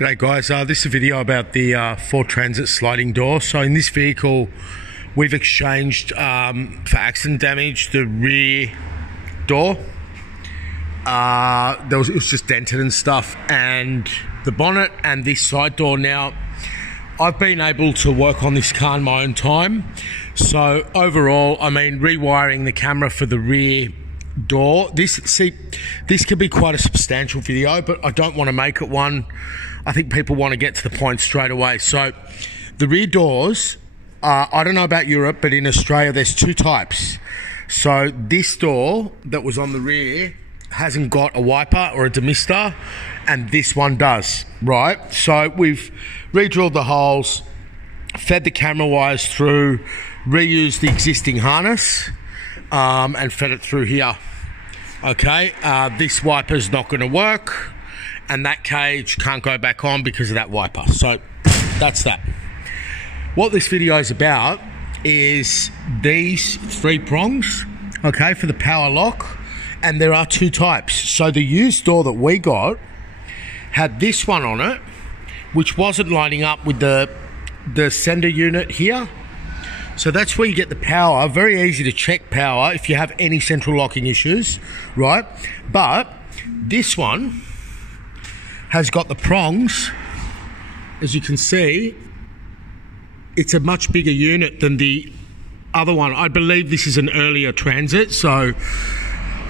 G'day guys, this is a video about the Ford Transit sliding door. So in this vehicle we've exchanged for accident damage the rear door. It was just dented and stuff, and the bonnet and this side door. Now I've been able to work on this car in my own time, so overall, I mean, rewiring the camera for the rear door, this could be quite a substantial video, but I don't want to make it one. I think people want to get to the point straight away. So the rear doors, I don't know about Europe, but in Australia there's two types. So this door that was on the rear hasn't got a wiper or a demister, and this one does, right? So we've re-drilled the holes, fed the camera wires through, reused the existing harness, and fed it through here. Okay, this wiper's not going to work, and that cage can't go back on because of that wiper. So that's that. What this video is about is these three prongs, okay, for the power lock, and there are two types. So the used door that we got had this one on it, which wasn't lining up with the sender unit here. So that's where you get the power. Very easy to check power if you have any central locking issues, right? But this one has got the prongs. As you can see, it's a much bigger unit than the other one. I believe this is an earlier Transit, so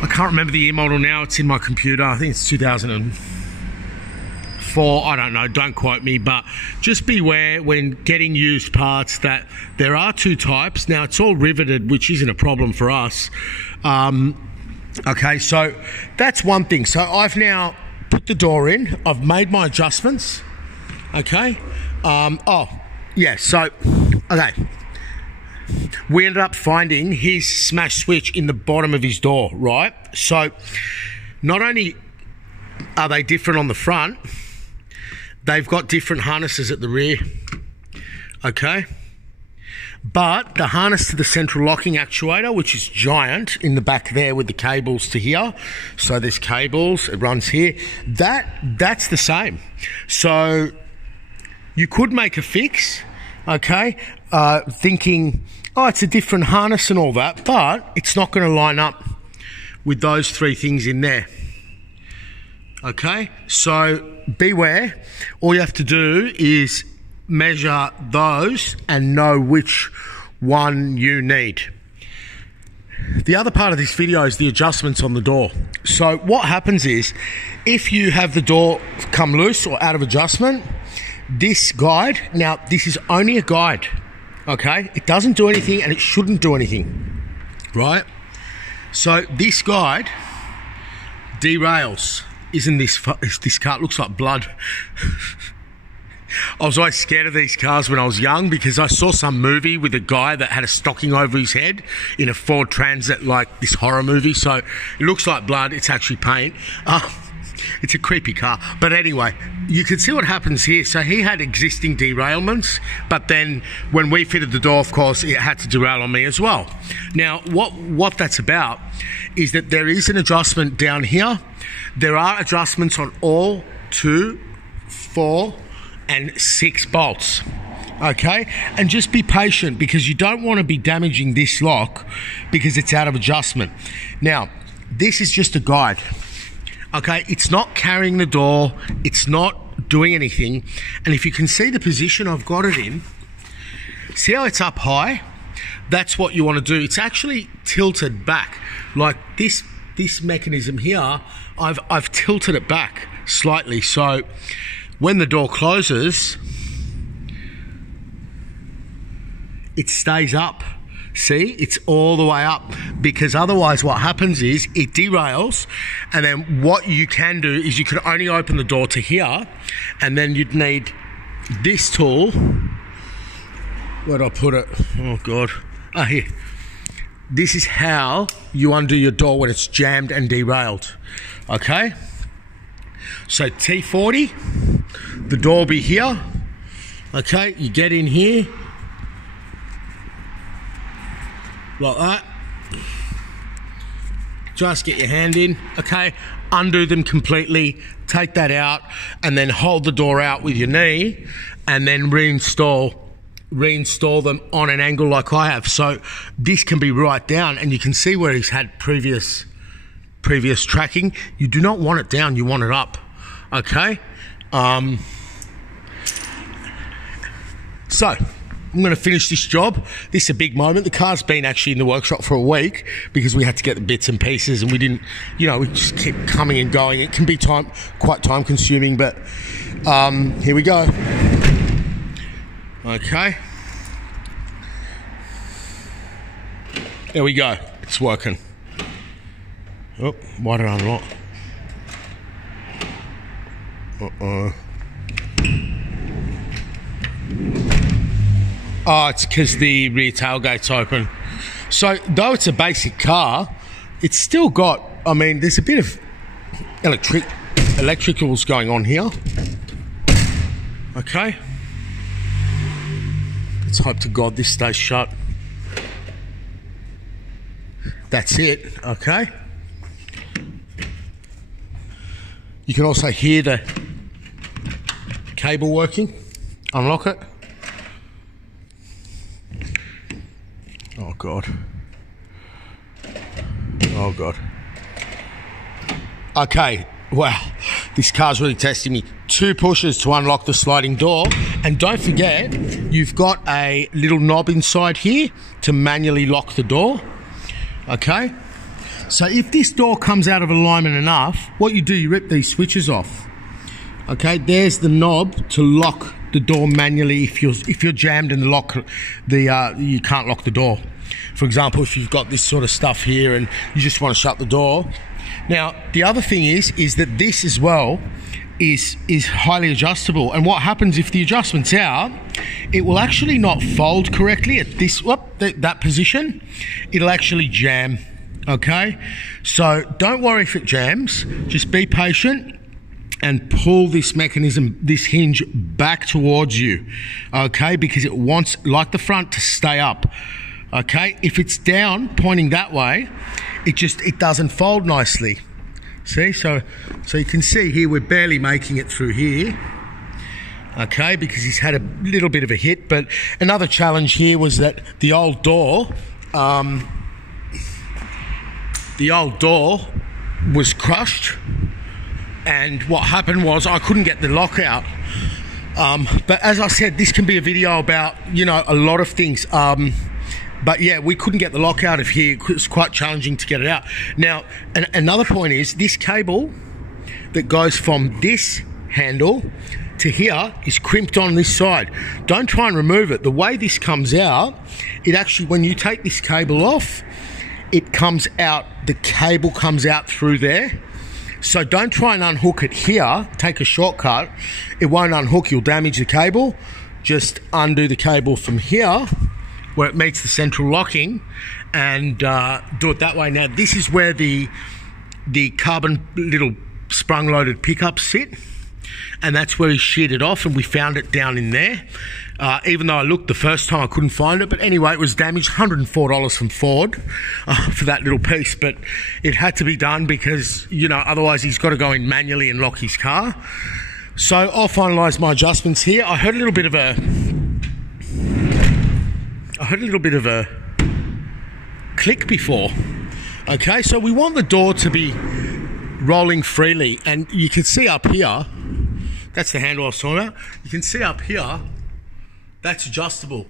I can't remember the year model now. It's in my computer. I think it's 2004. I don't know, don't quote me, but just beware when getting used parts that there are two types. Now it's all riveted, which isn't a problem for us. Okay, so that's one thing. So I've now put the door in, I've made my adjustments, okay? Okay. We ended up finding his smash switch in the bottom of his door, right? So not only are they different on the front, they've got different harnesses at the rear, okay? But the harness to the central locking actuator, which is giant in the back there with the cables to here, so there's cables, it runs here, that's the same. So you could make a fix, okay, thinking, oh, it's a different harness and all that, but it's not going to line up with those three things in there. Okay, so beware. All you have to do is measure those and know which one you need. The other part of this video is the adjustments on the door. So what happens is, if you have the door come loose or out of adjustment, this guide, now this is only a guide, okay? It doesn't do anything and it shouldn't do anything, right? So this guide derails. Isn't this car looks like blood? I was always scared of these cars when I was young because I saw some movie with a guy that had a stocking over his head in a Ford Transit, like this horror movie. So it looks like blood, it's actually paint. It's a creepy car. But anyway, you can see what happens here. So he had existing derailments, but then when we fitted the door, of course, it had to derail on me as well. Now, what that's about is that there is an adjustment down here. There are adjustments on all 2, 4, and 6 bolts. Okay, and just be patient because you don't want to be damaging this lock because it's out of adjustment. Now, this is just a guide. Okay, it's not carrying the door, it's not doing anything. And if you can see the position I've got it in, see how it's up high? That's what you want to do. It's actually tilted back. Like this mechanism here, I've tilted it back slightly. So when the door closes, it stays up. See, it's all the way up, because otherwise what happens is it derails, and then what you can do is you can only open the door to here, and then you'd need this tool. Where'd I put it? Oh God. Here. This is how you undo your door when it's jammed and derailed. Okay? So T40, the door will be here. Okay, you get in here. Like that. just get your hand in, okay, undo them completely, take that out, and then hold the door out with your knee, and then reinstall them on an angle like I have. So this can be right down, and you can see where he's had previous tracking. You do not want it down, you want it up, okay? So I'm going to finish this job. This is a big moment. The car's been actually in the workshop for a week because we had to get the bits and pieces, and we didn't, we just kept coming and going. It can be quite time consuming, but here we go. Okay. There we go. It's working. Oh, why did I unlock? Oh, it's because the rear tailgate's open. So, though it's a basic car, it's still got, there's a bit of electricals going on here. Okay. Let's hope to God this stays shut. That's it, okay. You can also hear the cable working. Unlock it. Oh God. Oh God. Okay, wow, this car's really testing me. 2 pushes to unlock the sliding door, and don't forget, you've got a little knob inside here to manually lock the door, okay? So if this door comes out of alignment enough, what you do, you rip these switches off, okay? There's the knob to lock the door manually if you're jammed and you can't lock the door. For example, if you've got this sort of stuff here and you just want to shut the door. Now, the other thing is that this as well is highly adjustable. And what happens if the adjustment's out, it will actually not fold correctly at this that position. It'll actually jam, okay? So don't worry if it jams. Just be patient and pull this mechanism, this hinge back towards you, okay? Because it wants, like the front, to stay up, okay? If it's down, pointing that way, it doesn't fold nicely. See, so you can see here, we're barely making it through here, okay? Because he's had a little bit of a hit. But another challenge here was that the old door was crushed. And what happened was I couldn't get the lock out. But as I said, this can be a video about, a lot of things. But yeah, we couldn't get the lock out of here. It was quite challenging to get it out. Now, another point is this cable that goes from this handle to here is crimped on this side. Don't try and remove it. The way this comes out, it actually, when you take this cable off, it comes out, the cable comes out through there. So don't try and unhook it here, take a shortcut. It won't unhook, you'll damage the cable. Just undo the cable from here, where it meets the central locking, and do it that way. Now, this is where the carbon little sprung-loaded pickups sit, and that's where he sheared it off, and we found it down in there. Even though I looked the first time, I couldn't find it. But anyway, it was damaged, $104 from Ford for that little piece. But it had to be done because, otherwise he's got to go in manually and lock his car. So I'll finalise my adjustments here. I heard a little bit of a click before. Okay, so we want the door to be rolling freely, and you can see up here, that's the handle I was talking about. You can see up here, that's adjustable.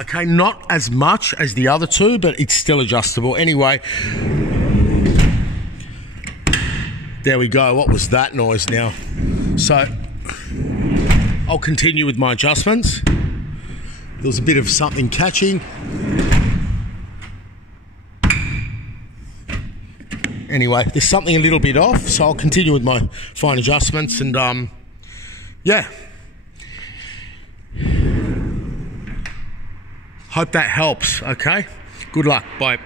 Okay, not as much as the other two, but it's still adjustable. Anyway, there we go. What was that noise now? So I'll continue with my adjustments. There was a bit of something catching. Anyway, there's something a little bit off, so I'll continue with my fine adjustments, and yeah. Hope that helps, okay? Good luck, bye.